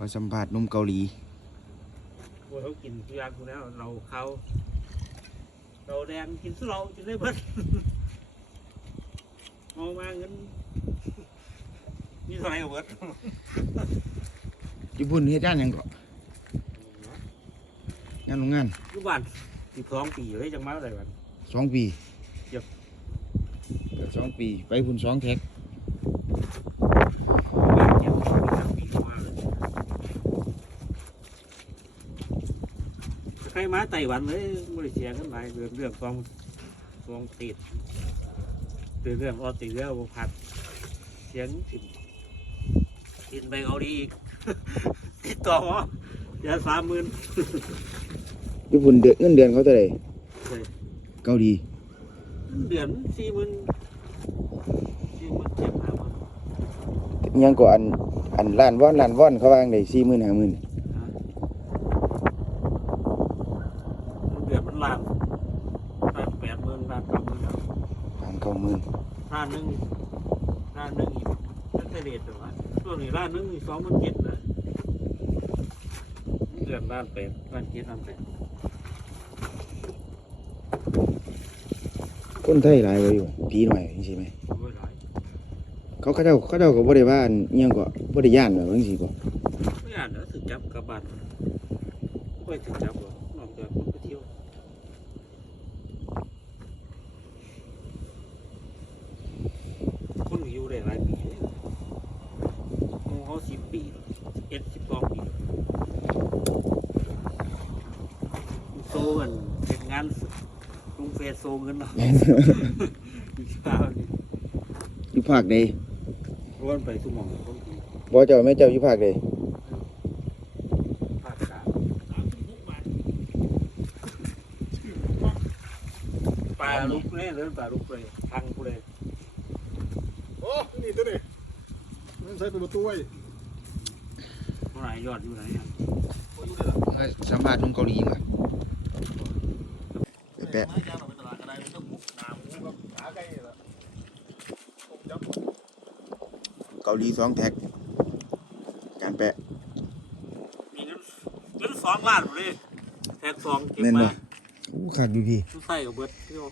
อสัมภาษณ์หนุ่มเกาหลีบัวเขากินทุกอย่างกูแล้วเราเขาเราแดงกินสุเรากินได้เบิดมองมาเงินมีเท่าไหร่ก็เบิดญี่ปุ่นเฮ็ดงานหยังก็งานโรงงานทุกวันสิบสองปีเลยจังมาอะไรวัน สองปีเดี๋ยวเกือบสองปี ไปพุ่นสองแท็ก งานเจ็ดปีสามปีมาเลยใค รมาไต้หวันเลยบริเสียกันหลายเรื่องเรื่องฟองฟองติดเรื่องเรื่องออสเตรเลียบ่พัดเสียงติดติดไปเกาหลีอีกติดต่อหมอเดือนสามหมื่นญี่ปุ่นเดือนเงินเดือนเขาเท่าไหร่เลยเกาหลีเดือนสี่หมื่นสี่หมื่นเจ็ดห้าหมื่นอิหยังก็อันอันล้านว่อนล้านว่อนเขาว่าจั่งได้สี่หมื่นห้าหมื่น เดือนมันล้านล้านแปดหมื่นล้านเก้าหมื่นแล้ว ล้านเก้าหมื่นล้านหนึ่งล้านหนึ่งอีกนั่นแต่เด็ดแต่ว่าช่วงนี้ล้านหนึ่งมีสองหมื่นเจ็ดเลยเดือนล้านแปดล้านเจ็ดล้านแปดคนไทยหลายไว้อยู่ผีหน่อยจังซี่ไหมโอ้ยหลายเขาเขาเจ้าเขาเจ้าก็บ่ได้ว่าอันอิหยังก็บ่ได้ย่านแบบจังซี่บ่ไม่อ่านแล้วถึงจับกลับบ้านไม่ถึงจับหรอกนอกจากคนไปเที่ยวคนอยู่ได้หลายปีเลยหมู่เขาสิบปีเอ็ดสิบสองปีโซ กันเป็นงานลุงเฟสโซเงินเนาะอีกเช้านี่อยู่ภาคใดร้วนไปสมองคนที่บ่เจ้าแม่เจ้าอยู่ภาคใดภาคกลางปลาลุกเลยเดินปลาลุกเลยพังกูเลยโอ้นี่ตัวนี้มันใส่เป็นประตูไว้เท่าไหร่ยอดอยู่ไหนอะโอ้ยอยู่ได้หรอ เอ้ยสัมภาษณ์หนุ่มเกาหลีมาไป แปะไม้ยางเราไปตลาดก็ได้มันต้องหมุกหนาหมูกับขาไก่นี่แหละผมจับเกาหลีสองแท็กการแปะมีเงินเงินสองล้านหมดเลยแท็กสองเก็บแม่นบ่มาอู้คักอยู่พี่ซื้อไส้กับเบิร์ดพี่โอ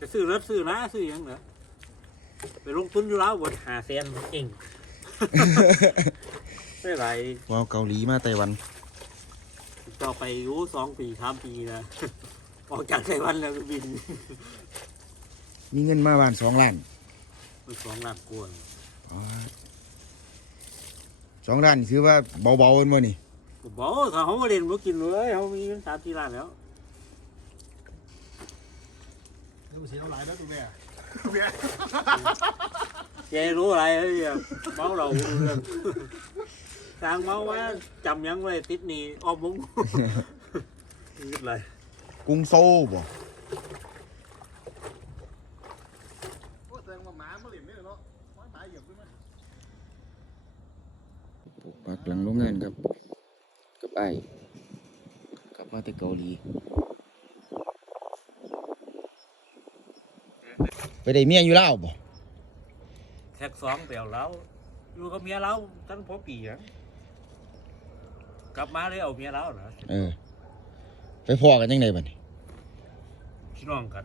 จะซื้อรถซื้อนะซื้อหยังเหรอไปลงทุนอยู่แล้วเบิร์ดหาแสนเองไม่ไรว้าวเกาหลีมาไต้หวันต่อไปอยู่สองปีสามปีนะ ออกจากไต้หวันแล้วก็บินมีเงินมาบ้านสองล้านไปสองล้านกว่าอ๋อสองล้านนี่ถือว่าเบาๆกันบ่นี่ผมบอกว่าถ้าเขามาเรียนมากินเลยเขามีเงินสามสี่ล้านแล้วเดี๋ยวมันเสียน้ำลายแล้วตัวแม่ตัวแม่แกรู้อะไรเฮ้ยเมาเรารู้เรื่องทางเมาว่าจำยังไว้ติดหนี่อ้อมมุ้งนี่อะไร กรุงโซลบ่โอ้แสดงว่าหมามาเล่นนี่เนาะหมาตายเหยียบด้วยมั้ยปลูกปักหลังโรงงานครับ กับไอ้ายกลับมาแต่เกาหลี ไปได้เมียอยู่ลาวบ่แท็กสองเปลี่ยวแล้วอยู่กับเมียเราตั้งพอปีอะกลับมาเลยเอาเมียเราเหรอ เออ ไปพอกันจังไดบัดนี้ พี่น้องกัน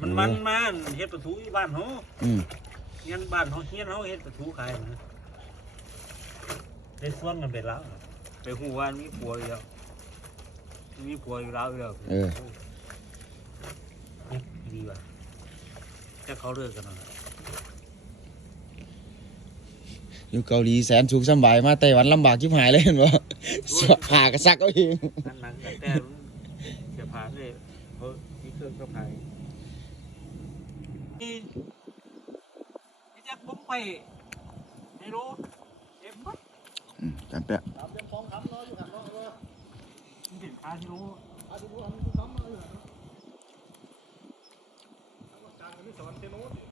มันโอ้มันมาเฮ็ดประตูอยู่บ้านเขาอืมเงี้ยบ้านเขาเฮียนเขาเฮ็ดประตูขายนะได้ส่วนกันไปแล้วไปหูว่ามีผัวอยู่แล้วมีผัวอยู่แล้วอยู่แล้วเออ ดีว่ะจะเขาเลิกกันแล้วนะอยู่เกาหลีแสนสุขสำบายมาไต้หวันลำบากชิบหายเลยเห็นบ่เสื้อผ้ากระซักเอาเอง นั่นหนังแต่ แต่จะผ่านเลยเขามีเครื่องก็ผ่านนี่นี่จะผมไปไม่รู้เอ็มปั๊บอืมจำแปะตามเรื่องของคำเนาะอยู่หันเนาะเออมันเป็นคาที่รู้อาดูดูทำดูทำมาอยู่หันเนาะทำการกันไม่สอนเทโน